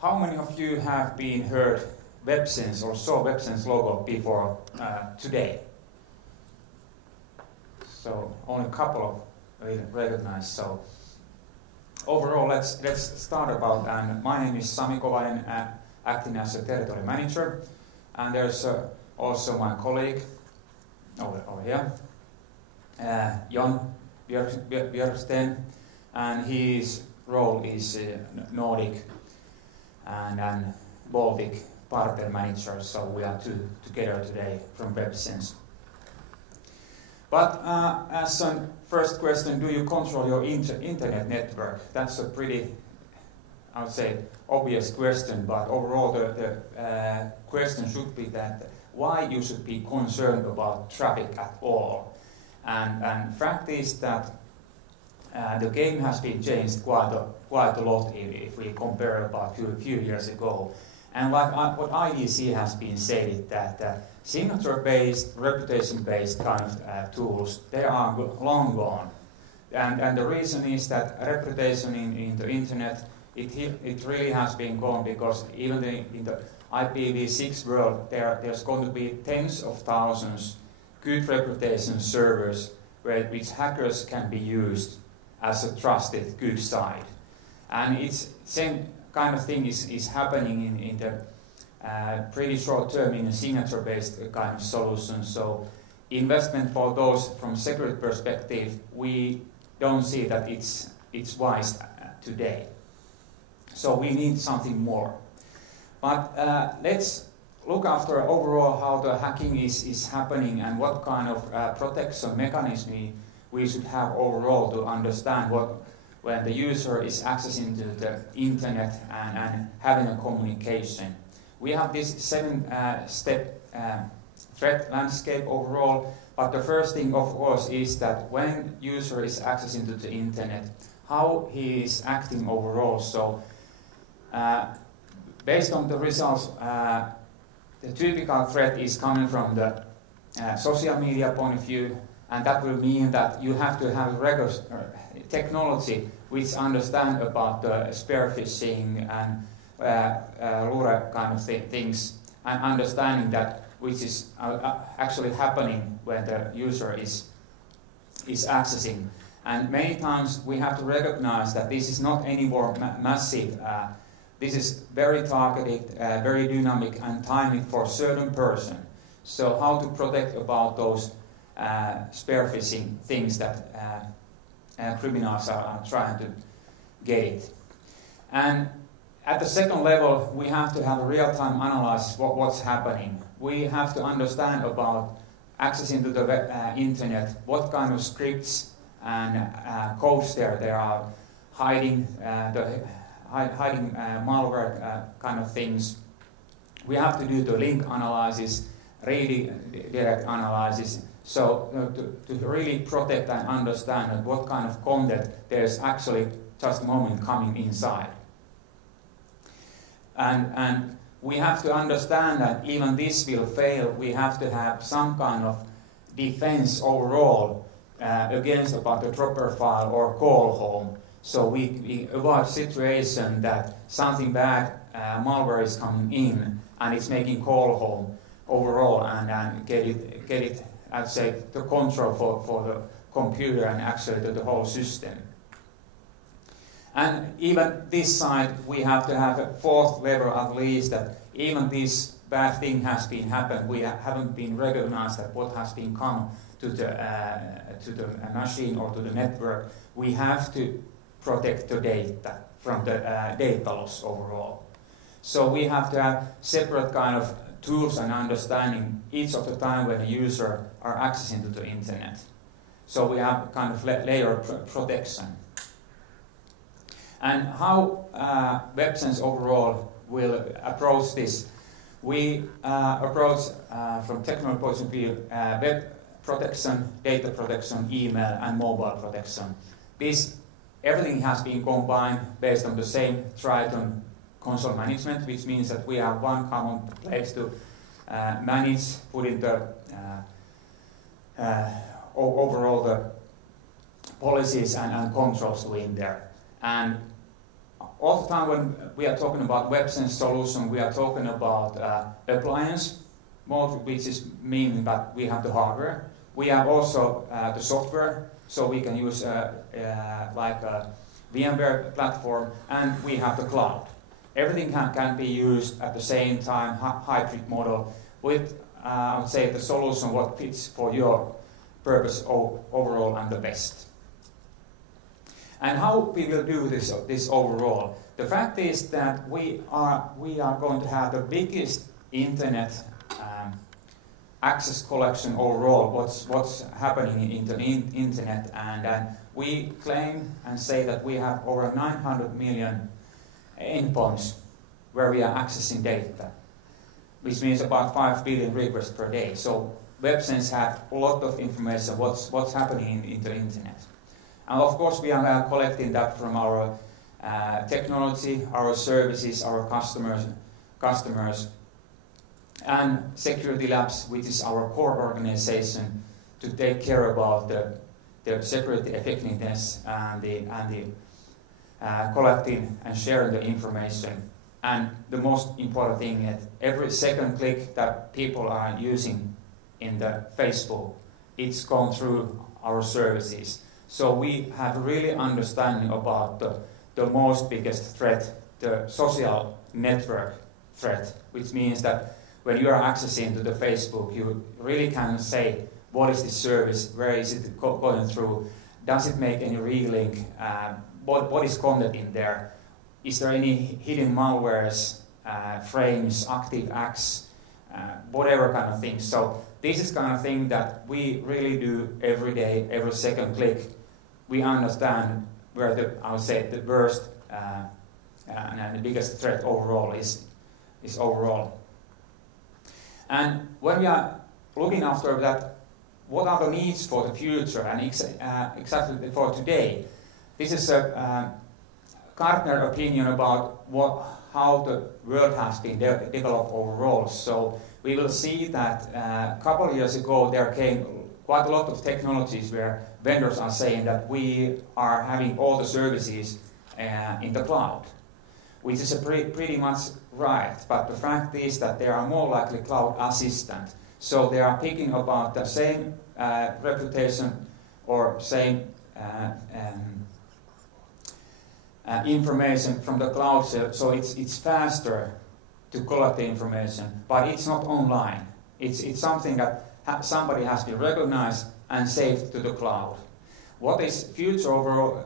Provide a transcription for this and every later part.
How many of you have been heard Websense or saw Websense logo before today? So only a couple of will recognize. So overall, let's start about. And my name is SAMI KOVANEN, acting as a territory manager, and there's also my colleague over here, Jon Björksten, and his role is Nordic and Baltic partner manager. So we are two together today from Websense. But as a first question, do you control your internet network? That's a pretty, I would say, obvious question, but overall the question should be that why you should be concerned about traffic at all. And fact is that the game has been changed quite a lot if we compare about a few years ago. And like what IDC has been saying, that signature-based, reputation-based kind of tools, they are long gone. And the reason is that reputation in the internet, it really has been gone, because even in the IPv6 world, there's going to be tens of thousands good reputation servers which hackers can be used as a trusted good site. And it's same kind of thing is happening in the pretty short term in a signature-based kind of solution. So investment for those from security perspective, we don't see that it's wise today. So we need something more. But let's look after overall how the hacking is happening and what kind of protection mechanism we should have overall to understand when the user is accessing the internet and having a communication. We have this 7-step threat landscape overall, but the first thing, of course, is that when user is accessing to the internet, how he is acting overall. So based on the results, the typical threat is coming from the social media point of view, and that will mean that you have to have technology which understand about the spear phishing and lure kind of things, and understanding that which is actually happening when the user is accessing. And many times we have to recognize that this is not anymore massive. This is very targeted, very dynamic and timing for a certain person. So how to protect about those spear phishing things that criminals are trying to get it. And at the second level, we have to have a real-time analysis of what's happening. We have to understand about accessing to the internet, what kind of scripts and codes there are hiding malware kind of things. We have to do the link analysis, redirect analysis, so to really protect and understand what kind of content there's actually just a moment coming inside. And we have to understand that even this will fail. We have to have some kind of defense overall against about the dropper file or call home. So we avoid situation that something bad, malware is coming in and it's making call home overall and get it, I'd say, the control for the computer and actually the whole system. And even this side, we have to have a fourth level at least, that even this bad thing has been happened, we haven't been recognized that what has been come to the machine or to the network. We have to protect the data from the data loss overall. So we have to have separate kind of tools and understanding each of the time when the user are accessing to the internet. So we have kind of layer protection. And how Websense overall will approach this? We approach from technical point of view web protection, data protection, email and mobile protection. Everything has been combined based on the same Triton console management, which means that we have one common place to manage, putting the overall the policies and controls in there. And all the time when we are talking about WebSense solution, we are talking about appliance mode, which is meaning that we have the hardware. We have also the software, so we can use like a VMware platform, and we have the cloud. Everything can be used at the same time, hybrid model, with I would say the solution what fits for your purpose overall and the best. And how we will do this overall? The fact is that we are going to have the biggest internet access collection overall. What's happening in the internet, and we claim and say that we have over 900 million endpoints where we are accessing data, which means about 5 billion requests per day. So WebSense have a lot of information what's happening in the internet. And of course we are collecting that from our technology, our services, our customers, and Security Labs, which is our core organization to take care about the security effectiveness and the collecting and sharing the information. And the most important thing is every second click that people are using in the Facebook, it's gone through our services. So we have really understanding about the most biggest threat, the social network threat, which means that when you are accessing to the Facebook, you really can say, what is this service, where is it going through, does it make any relink, what is content in there, is there any hidden malwares, frames, active acts, whatever kind of thing. So this is kind of thing that we really do every day, every second click. We understand where I would say the worst and the biggest threat overall is overall. And when we are looking after that, what are the needs for the future and exactly for today? This is a Gartner opinion about how the world has been developed overall. So we will see that a couple of years ago there came quite a lot of technologies where vendors are saying that we are having all the services in the cloud, which is pretty much right. But the fact is that they are more likely cloud assistant. So they are picking about the same reputation or same information from the cloud, so it's faster to collect the information, but it's not online. It's something that somebody has been recognized and saved to the cloud. What is future overall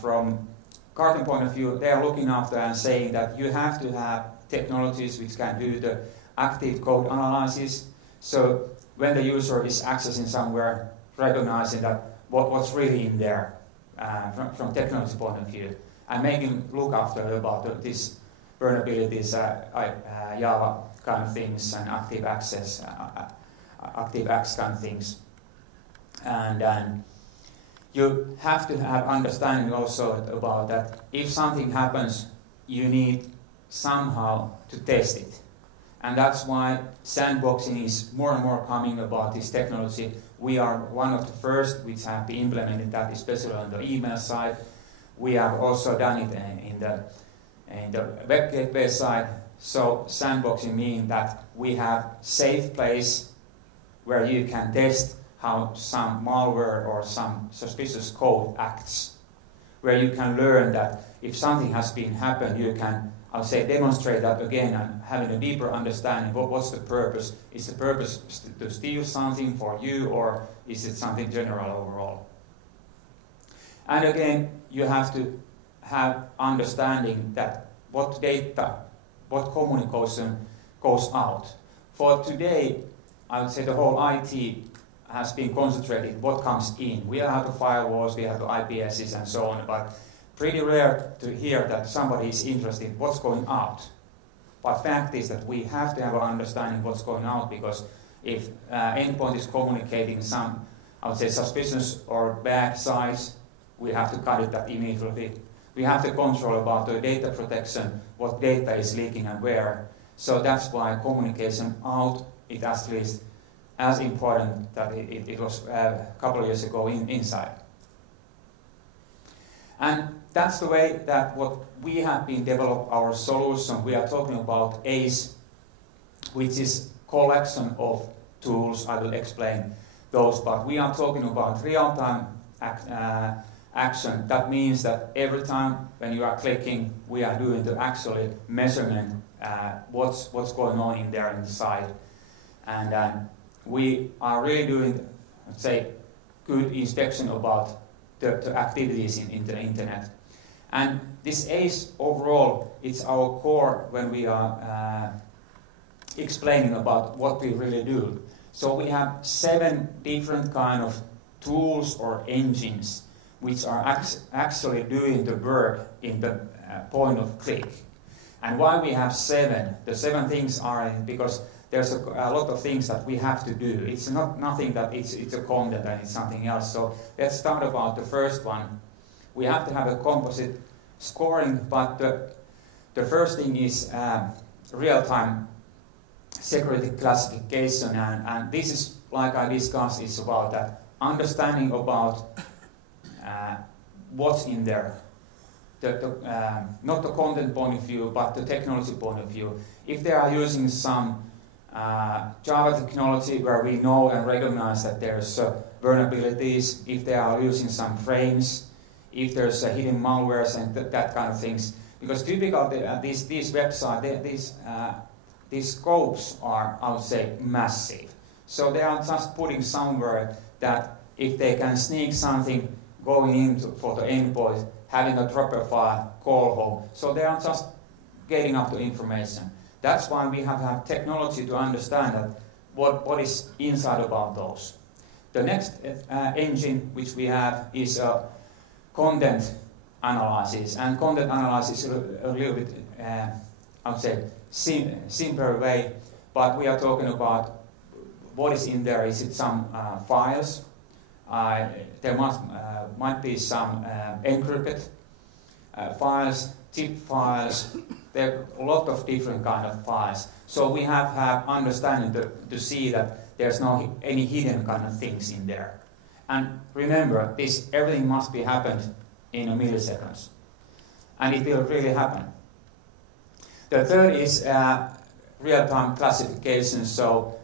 from Gartner point of view? They are looking after and saying that you have to have technologies which can do the active code analysis. So when the user is accessing somewhere, recognizing that what's really in there from technology point of view, and making look after about this vulnerabilities, Java kind of things, and active access, active acts kind of things. And you have to have understanding also about that if something happens, you need somehow to test it. And that's why sandboxing is more and more coming about this technology. We are one of the first which have been implemented that, especially on the email side. We have also done it in the web gateway side. So sandboxing means that we have safe place where you can test how some malware or some suspicious code acts, where you can learn that if something has been happened, you can, I'll say, demonstrate that again and having a deeper understanding. What's the purpose? Is the purpose to steal something for you, or is it something general overall? And again, you have to have understanding that what data, what communication goes out. For today, I would say the whole IT has been concentrated what comes in. We have the firewalls, we have the IPSs and so on, but pretty rare to hear that somebody is interested in what's going out. But fact is that we have to have an understanding what's going out, because if endpoint is communicating some, I would say, suspicious or bad size, we have to cut it that immediately. We have to control about the data protection, what data is leaking and where. So that's why communication out is at least as important that it was a couple of years ago inside. And that's the way that what we have been developed our solution. We are talking about ACE, which is collection of tools. I will explain those, but we are talking about real-time action. That means that every time when you are clicking, we are doing the actually measurement what's going on in there inside, and we are really doing, let's say, good inspection about the activities in the internet. And this ACE overall, it's our core when we are explaining about what we really do. So we have 7 different kind of tools or engines which are actually doing the work in the point of click. And why we have 7? The 7 things are because there's a lot of things that we have to do. It's not nothing that it's a content and it's something else. So let's start about the first one. We have to have a composite scoring, but the first thing is real-time security classification, and this is, like I discussed, is about that understanding about what's in there. Not the content point of view, but the technology point of view. If they are using some Java technology where we know and recognize that there's vulnerabilities, if they are using some frames, if there's hidden malwares and that kind of things. Because typically these websites, these scopes are, I would say, massive. So they are just putting somewhere that if they can sneak something going into for the endpoint, having a dropper file, call home. So they are just getting up the information. That's why we have to have technology to understand that what is inside about those. The next engine which we have is content analysis, and content analysis is a little bit, I would say, simpler way, but we are talking about what is in there. Is it some files? There might be some encrypted files, zip files. There are a lot of different kind of files. So we have understanding to see that there's no any hidden kind of things in there. And remember, everything must be happened in a milliseconds, and it will really happen. The third is real-time classification. So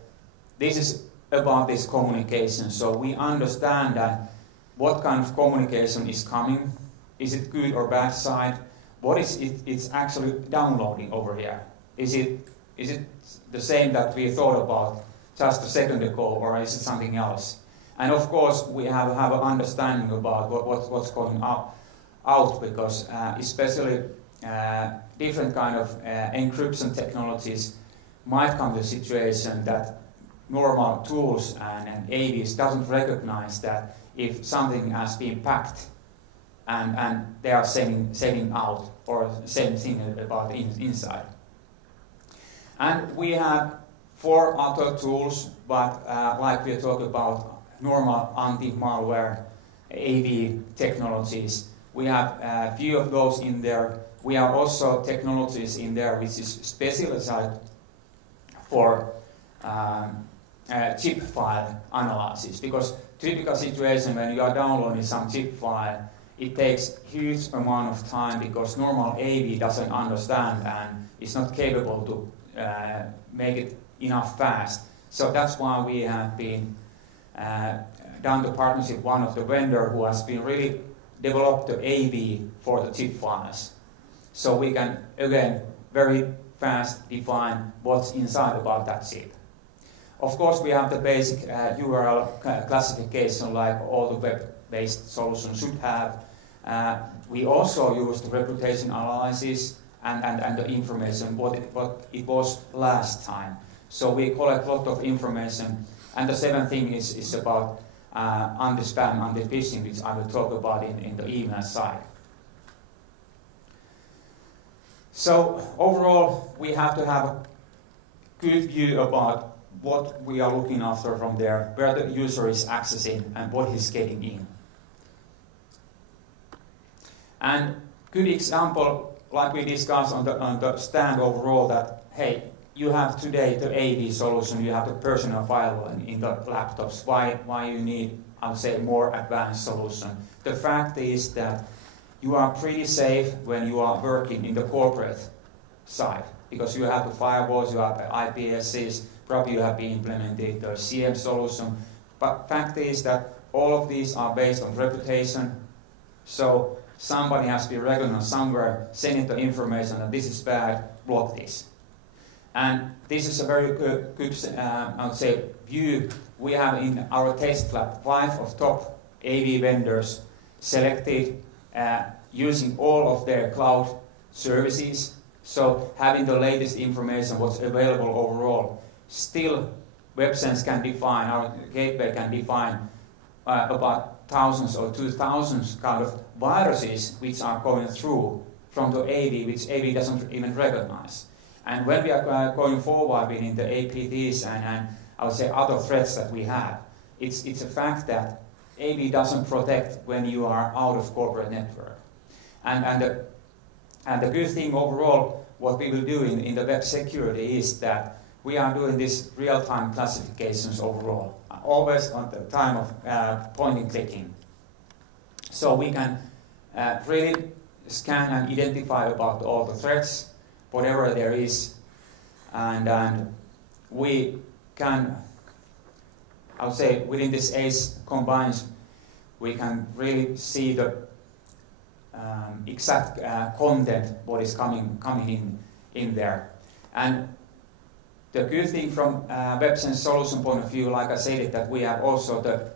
this is about this communication. So we understand that what kind of communication is coming. Is it good or bad side? What is it's actually downloading over here? Is it the same that we thought about just a second ago, or is it something else? And of course, we have an understanding about what's going out because especially different kind of encryption technologies might come to a situation that normal tools and AVs doesn't recognize that if something has been packed and they are sending out, or same thing about the inside. And we have 4 other tools, but like we talk about normal anti-malware AV technologies, we have a few of those in there. We have also technologies in there which is specialized for zip file analysis, because typical situation when you are downloading some zip file, it takes huge amount of time because normal AV doesn't understand and is not capable to make it enough fast. So that's why we have been done the partnership with one of the vendor who has been really developed the AV for the zip files. So we can again very fast define what's inside about that zip. Of course, we have the basic URL classification like all the web-based solutions should have. We also use the reputation analysis and the information, what it was last time. So we collect a lot of information. And the 7th thing is about anti-spam, anti-phishing, which I will talk about in the email side. So overall, we have to have a good view about what we are looking after from there, where the user is accessing and what he's getting in. And good example, like we discussed on the stand overall, that hey, you have today the AV solution, you have the personal firewall in the laptops. Why you need, I would say, more advanced solution? The fact is that you are pretty safe when you are working in the corporate side, because you have the firewalls, you have the IPSs, probably you have been implemented the CM solution. But fact is that all of these are based on reputation. So somebody has to be recognized somewhere, sending the information that this is bad, block this. And this is a very good I would say, view. We have in our test lab 5 of top AV vendors selected using all of their cloud services. So having the latest information, what's available overall. Still, WebSense can define, our gateway can define about thousands or 2,000 kind of viruses which are going through from the AV, which AV doesn't even recognize. And when we are going forward within the APTs and I would say other threats that we have, it's a fact that AV doesn't protect when you are out of corporate network. And the good thing overall, what we will do in the web security is that we are doing this real-time classifications overall, always on the time of point and clicking. So we can really scan and identify about all the threats, whatever there is, and we can, I would say, within this ACE combines, we can really see the exact content what is coming in there. And the good thing from WebSense solution point of view, like I said, it that we have also the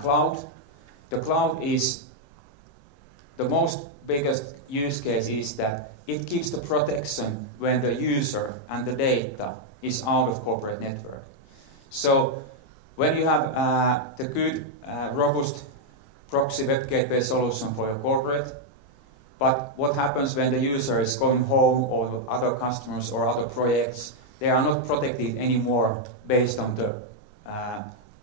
cloud. The cloud is the most biggest use case is that it gives the protection when the user and the data is out of corporate network. So when you have the good, robust proxy web gateway solution for your corporate, but what happens when the user is going home or other customers or other projects, they are not protected anymore based on the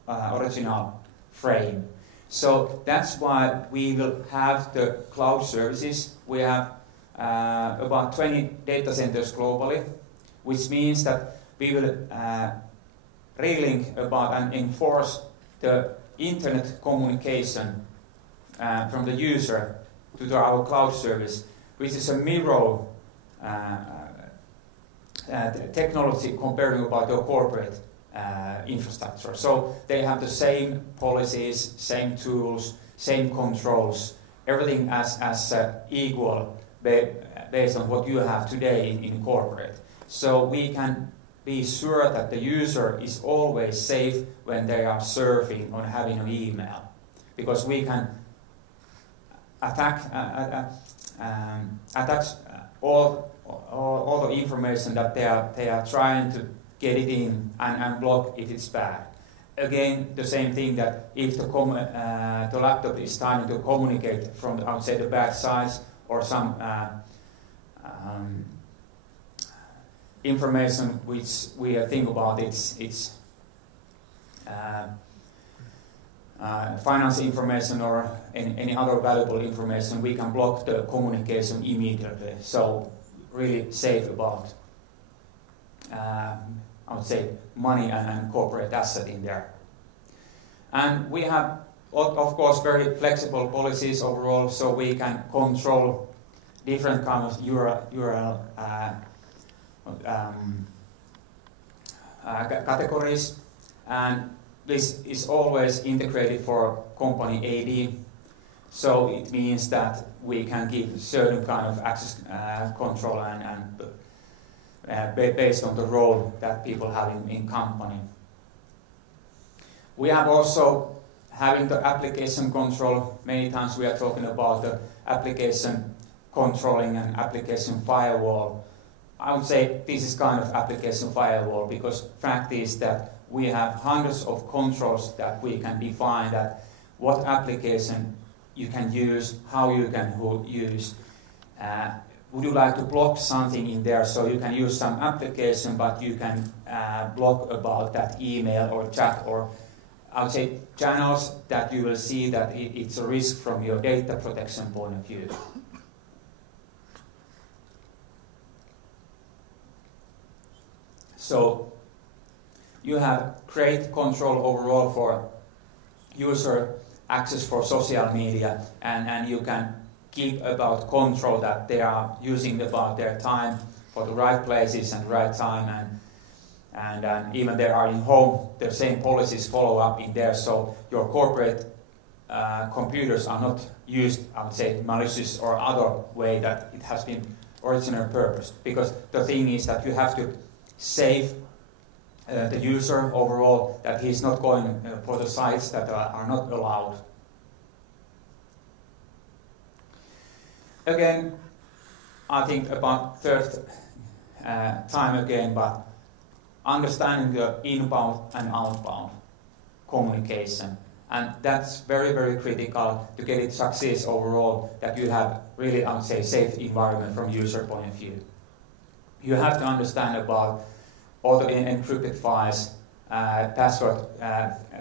original frame. So that's why we will have the cloud services. We have about 20 data centers globally, which means that we will relink about and enforce the internet communication from the user to our cloud service, which is a mirror technology comparing about your corporate infrastructure. So they have the same policies, same tools, same controls, everything as equal based on what you have today in corporate. So we can be sure that the user is always safe when they are surfing or having an email, because we can attach all the information that they are trying to get it in and block if it's bad. Again, the same thing that if the laptop is starting to communicate from the, I would say, the bad sides or some information which we think about it's finance information or any other valuable information, we can block the communication immediately. So really safe about, I would say, money and corporate asset in there. And we have, of course, very flexible policies overall, so we can control different kind of URL categories, and this is always integrated for company AD, so it means that we can give certain kind of access control and based on the role that people have in company. We have also having the application control. Many times we are talking about the application controlling and application firewall. I would say this is kind of application firewall, because fact is that we have hundreds of controls that we can define that what application you can use, how you can use. Would you like to block something in there, so you can use some application but you can block about that email or chat, or I would say channels that you will see that it's a risk from your data protection point of view. So you have great control overall for user access for social media, and you can keep about control, that they are using about their time for the right places and right time, and even they are in home, the same policies follow up in there, so your corporate computers are not used, I would say, malicious or other way that it has been original purpose. Because the thing is that you have to save the user overall, that he's not going for the sites that are not allowed. Again, I think about third time again, but understanding the inbound and outbound communication. And that's very, very critical to get it success overall, that you have really, I would say, safe environment from user point of view. You have to understand about all the encrypted files, password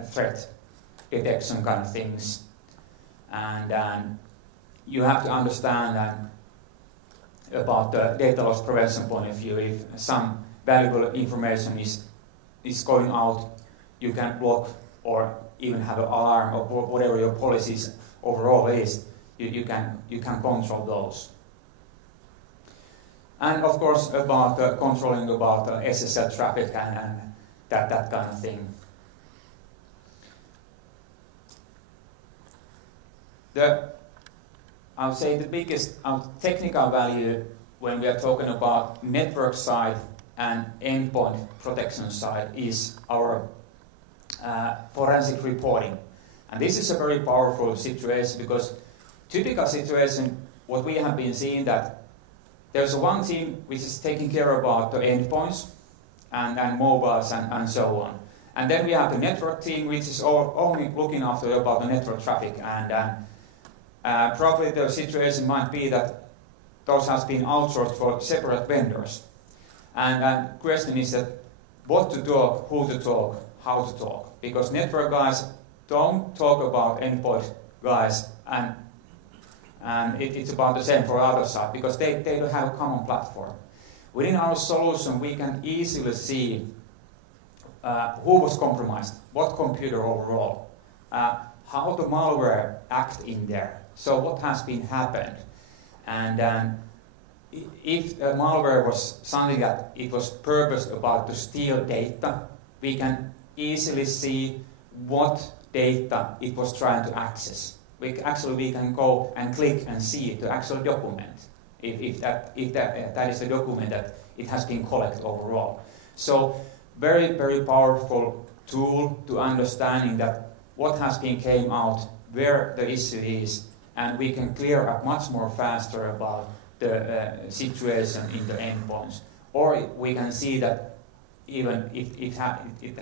threat detection kind of things. And you have to understand about the data loss prevention point of view. If some valuable information is going out, you can block or even have an alarm or whatever your policies overall is. You can control those. And of course about controlling about SSL traffic and that kind of thing. I would say the biggest technical value when we are talking about network side and endpoint protection side is our forensic reporting. And this is a very powerful situation, because typical situation, what we have been seeing, that there's one team which is taking care about the endpoints and mobiles and so on. And then we have the network team, which is only looking after about the network traffic. And probably the situation might be that those has been outsourced for separate vendors. And question is that what to talk, who to talk, how to talk. Because network guys don't talk about endpoint guys, and it's about the same for other side, because they don't have a common platform. Within our solution, we can easily see who was compromised, what computer overall, how the malware act in there, so what has been happened, and if the malware was something that it was purposed about to steal data, we can easily see what data it was trying to access. We can go and click and see the actual document, if that is the document that it has been collected overall. So very, very powerful tool to understanding that what has been came out, where the issue is, and we can clear up much more faster about the situation in the endpoints. Or we can see that even if it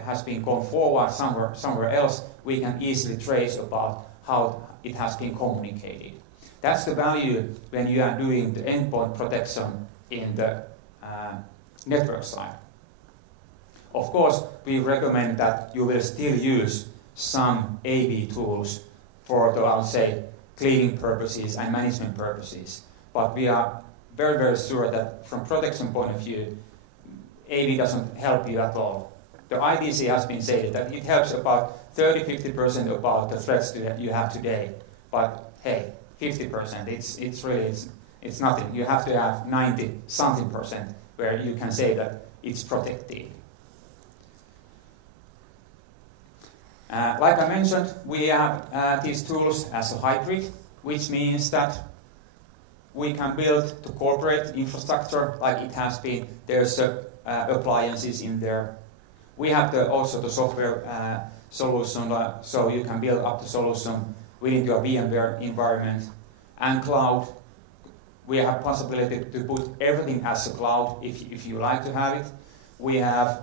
has been gone forward somewhere else, we can easily trace about how it has been communicated. That's the value when you are doing the endpoint protection in the network side. Of course, we recommend that you will still use some AV tools for the, I would say, cleaning purposes and management purposes. But we are very, very sure that from protection point of view, AV doesn't help you at all. The IDC has been said that it helps about 30-50% about the threats that you have today. But hey, 50%, it's nothing. You have to have 90-something% where you can say that it's protected. Like I mentioned, we have these tools as a hybrid, which means that we can build the corporate infrastructure like it has been. There's appliances in there. We have also the software solution, so you can build up the solution within your VMware environment. And cloud, we have possibility to put everything as a cloud if you like to have it. We have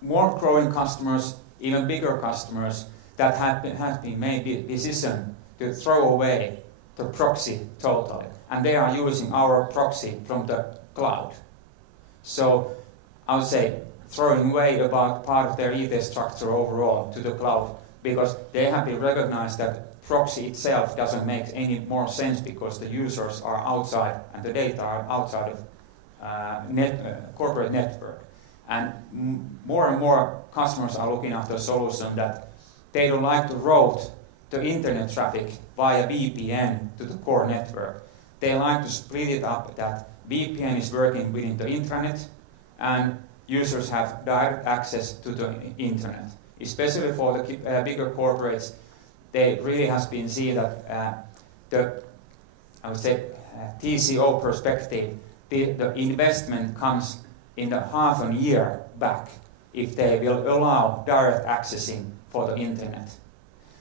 more growing customers, even bigger customers that have been made the decision to throw away the proxy totally, and they are using our proxy from the cloud. So I would say throwing away about part of their IT structure overall to the cloud, because they have been recognized that proxy itself doesn't make any more sense, because the users are outside and the data are outside of corporate network. And more and more customers are looking after a solution that they don't like to route the internet traffic via VPN to the core network. They like to split it up that VPN is working within the intranet and users have direct access to the internet. Especially for the bigger corporates, they really has been seen that I would say TCO perspective, the investment comes in the half a year back if they will allow direct accessing for the internet.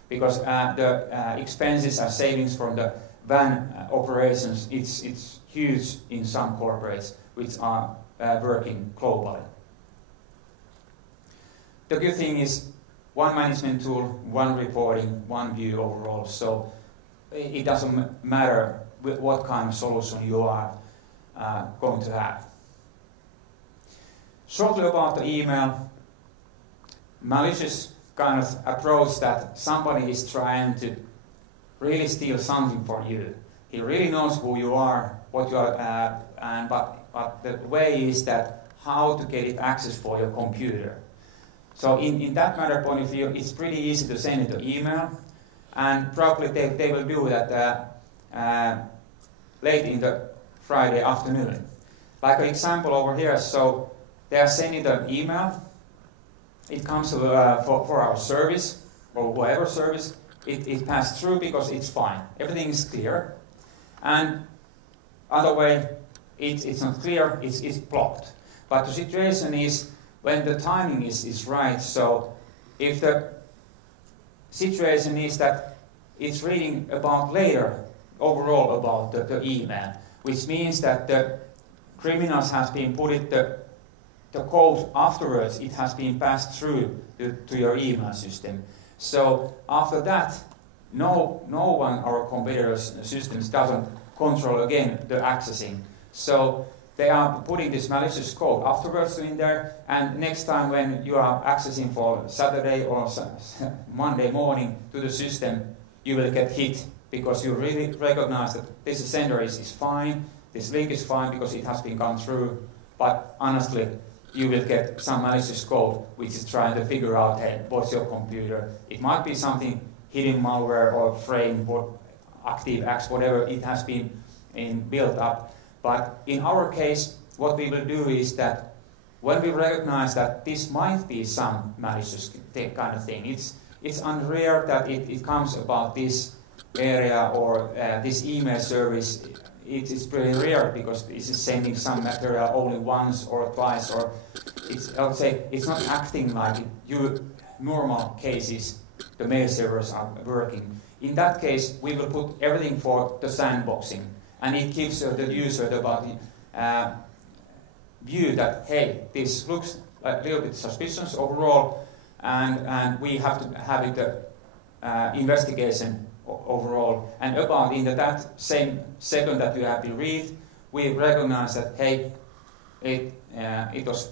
Because the expenses and savings from the WAN operations, it's huge in some corporates which are working globally. The good thing is one management tool, one reporting, one view overall, so it doesn't matter what kind of solution you are going to have. Shortly about the email, malicious kind of approach that somebody is trying to really steal something from you. He really knows who you are, what you are, but the way is that how to get it access for your computer. So in that matter point of view, it's pretty easy to send it an email, and probably they will do that late in the Friday afternoon. Like an example over here, so they are sending an email. It comes for our service, or whatever service. It passed through because it's fine. Everything is clear. And other way, it's not clear, it's blocked. But the situation is when the timing is right. So if the situation is that it's reading about later, overall about the email, which means that the criminals has been put the code afterwards, it has been passed through to your email system. So after that, no one our competitors' systems doesn't control again the accessing. So they are putting this malicious code afterwards in there, and next time when you are accessing for Saturday or Monday morning to the system, you will get hit because you really recognize that this sender is fine, this link is fine because it has been gone through, but honestly, you will get some malicious code which is trying to figure out, hey, what's your computer? It might be something hidden malware or frame or ActiveX, whatever it has been built up. But in our case, what we will do is that when we recognize that this might be some malicious kind of thing, it's unrare that it comes about this area or this email service. It is pretty rare because this is sending some material only once or twice, or I would say it's not acting like normal cases the mail servers are working. In that case, we will put everything for the sandboxing, and it gives the user the view that, hey, this looks a little bit suspicious overall, and we have to have it investigation overall. And about in that same second that you have to read, we recognize that, hey, it was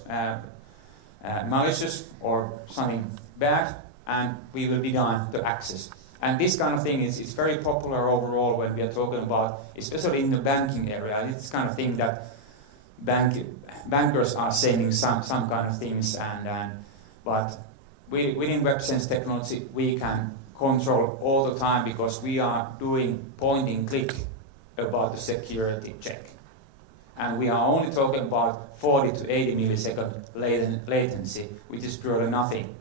malicious or something bad, and we will deny the access. And this kind of thing is very popular overall when we are talking about, especially in the banking area. It's kind of thing that bankers are saying some kind of things, but within WebSense technology we can control all the time because we are doing point and click about the security check. And we are only talking about 40 to 80 millisecond latency, which is purely nothing.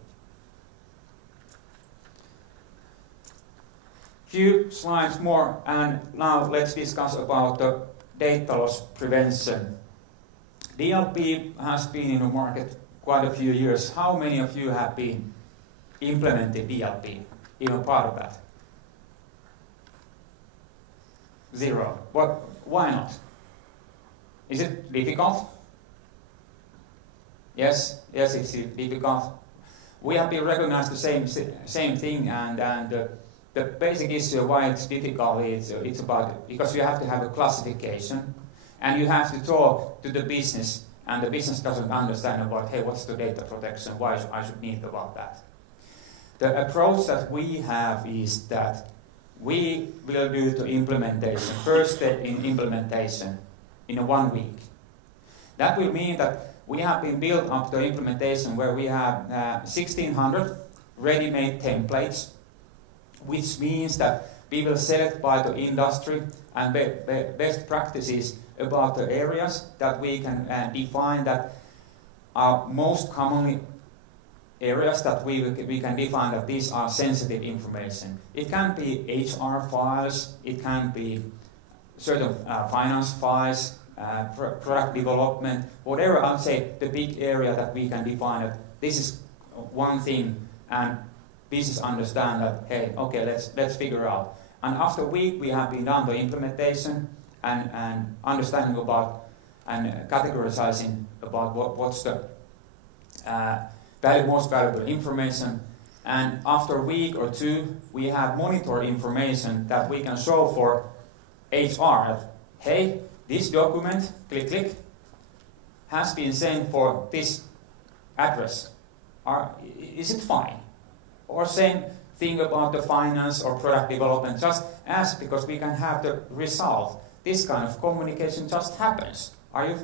Few slides more, and now let's discuss about the data loss prevention. DLP has been in the market quite a few years. How many of you have been implementing DLP, even part of that? Zero. Why not? Is it difficult? Yes, it's difficult. We have been recognized the same thing, and the basic issue why it's difficult is it's about because you have to have a classification, and you have to talk to the business, and the business doesn't understand about, hey, what's the data protection? Why I should need about that? The approach that we have is that we will do the implementation, first step in implementation, in 1 week. That will mean that we have been built up the implementation where we have 1,600 ready-made templates, which means that we will select by the industry and best practices about the areas that we can define that are most commonly areas that we can define that these are sensitive information. It can be HR files, it can be certain finance files, product development, whatever. I'd say the big area that we can define that this is one thing, and business understand that, hey, okay, let's figure out. And after a week we have been done the implementation and understanding about and categorizing about what's the most valuable information. And after a week or two we have monitor information that we can show for HR that, hey, this document, click click, has been sent for this address. Is it fine? Or same thing about the finance or product development, just ask because we can have the result. This kind of communication just happens. Are you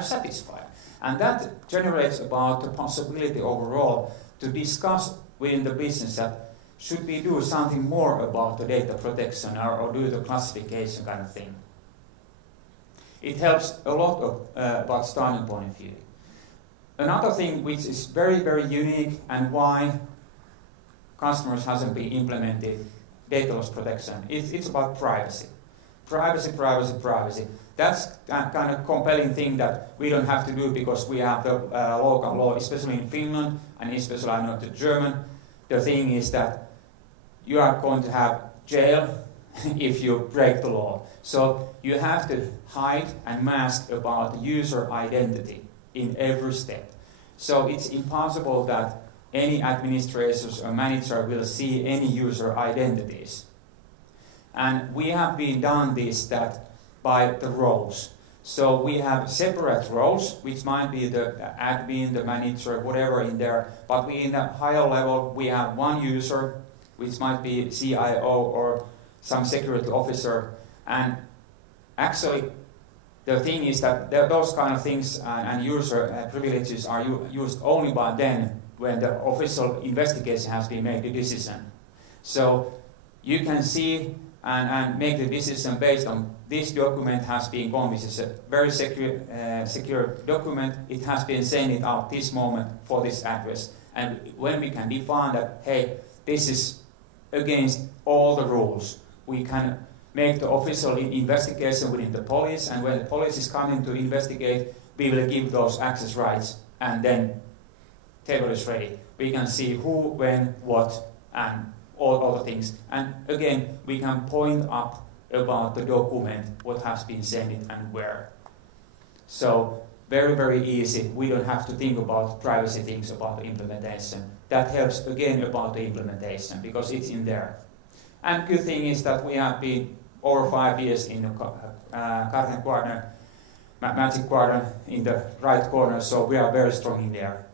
satisfied? And that generates about the possibility overall to discuss within the business that should we do something more about the data protection or do the classification kind of thing. It helps a lot of, about starting point of view. Another thing which is very, very unique and why customers hasn't been implemented data loss protection, it's about privacy. Privacy, privacy, privacy. That's a kind of compelling thing that we don't have to do because we have the local law, especially in Finland and especially I know the German. The thing is that you are going to have jail if you break the law. So you have to hide and mask about the user identity in every step. So it's impossible that any administrators or manager will see any user identities. And we have been done this that by the roles. So we have separate roles, which might be the admin, the manager, whatever in there. But we in a higher level, we have one user, which might be CIO or some security officer. And actually, the thing is that those kind of things and user privileges are used only by then when the official investigation has been made, the decision. So you can see and make the decision based on this document has been gone, which is a very secure document. It has been sent it out this moment for this address. And when we can define that, hey, this is against all the rules, we can make the official investigation within the police, and when the police is coming to investigate, we will give those access rights, and then table is ready. We can see who, when, what, and all the things. And again, we can point up about the document, what has been sent and where. So very, very easy. We don't have to think about privacy things about the implementation. That helps again about the implementation because it's in there. And good thing is that we have been over 5 years in the Garden Quadrant, Magic Quadrant in the right corner, so we are very strong in there.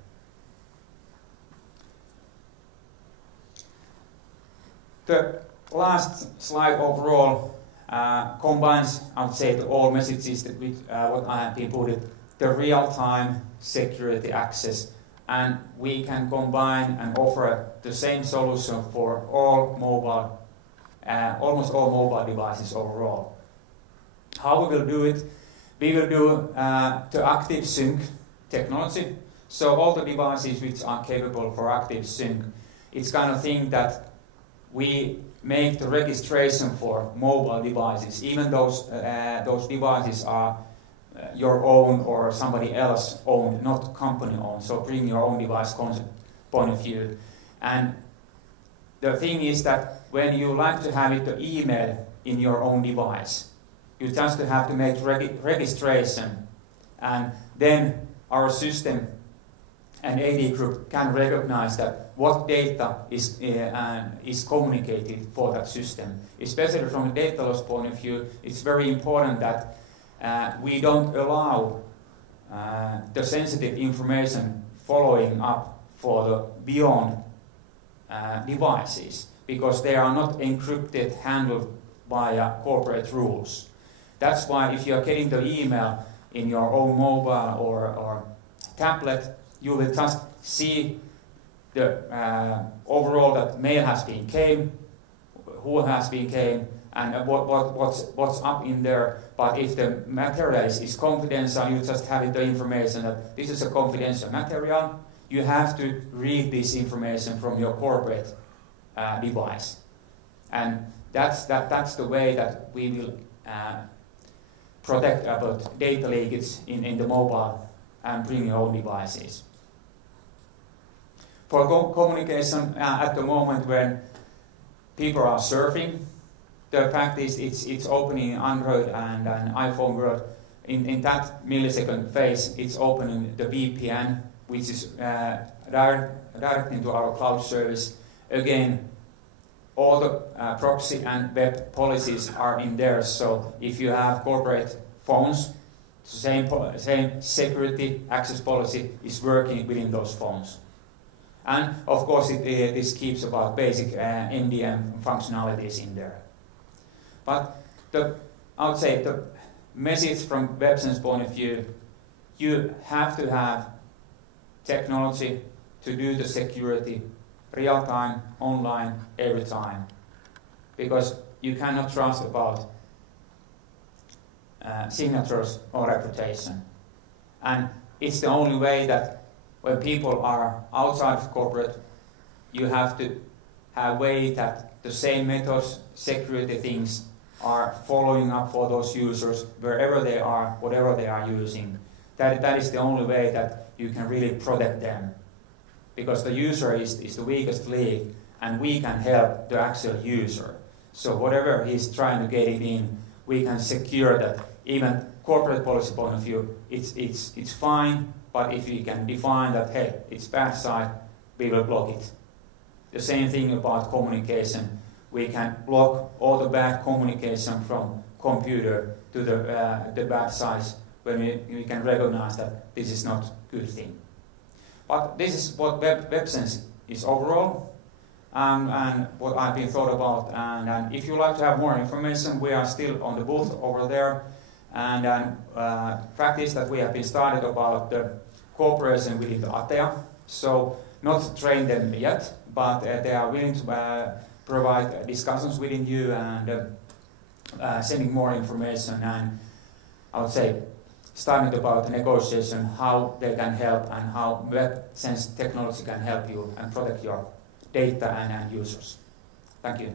The last slide overall combines, I would say, all messages that what I have been putting, the real-time security access, and we can combine and offer the same solution for all mobile, almost all mobile devices overall. How we will do it? We will do the active sync technology. So all the devices which are capable for active sync, it's kind of thing that we make the registration for mobile devices, even those devices are your own or somebody else owned, not company owned. So bring your own device concept point of view. And the thing is that when you like to have it the email in your own device, you just have to make registration, and then our system and AD group can recognize that what data is communicated for that system. Especially from a data loss point of view, it's very important that we don't allow the sensitive information following up for the beyond devices, because they are not encrypted, handled by corporate rules. That's why if you are getting the email in your own mobile or tablet, you will just see the overall that mail has been came, who has been came and what's up in there. But if the material is confidential, you just have the information that this is a confidential material. You have to read this information from your corporate device, and that's the way that we will protect about data leakage in the mobile and bring your own devices. For communication at the moment when people are surfing, the fact is it's opening Android and iPhone world. In that millisecond phase, it's opening the VPN, which is direct into our cloud service. Again, all the proxy and web policies are in there. So if you have corporate phones, same security access policy is working within those phones. And of course, this keeps about basic MDM functionalities in there. But I would say the message from Websense point of view, you have to have technology to do the security real time, online, every time. Because you cannot trust about signatures or reputation. And it's the only way that when people are outside of corporate, you have to have a way that the same methods, security things are following up for those users wherever they are, whatever they are using. That is the only way that you can really protect them. Because the user is the weakest link, and we can help the actual user. So whatever he's trying to get it in, we can secure that. Even corporate policy point of view, it's fine, but if we can define that, hey, it's bad side, we will block it. The same thing about communication. We can block all the bad communication from computer to the bad sides when we can recognize that this is not a good thing. But this is what Websense is overall, and what I've been thought about. And if you like to have more information, we are still on the booth over there. And fact is that we have been started about the cooperation within the ATEA. So not train them yet, but they are willing to provide discussions within you and sending more information. And I would say starting about the negotiation, how they can help and how Websense technology can help you and protect your data and users. Thank you.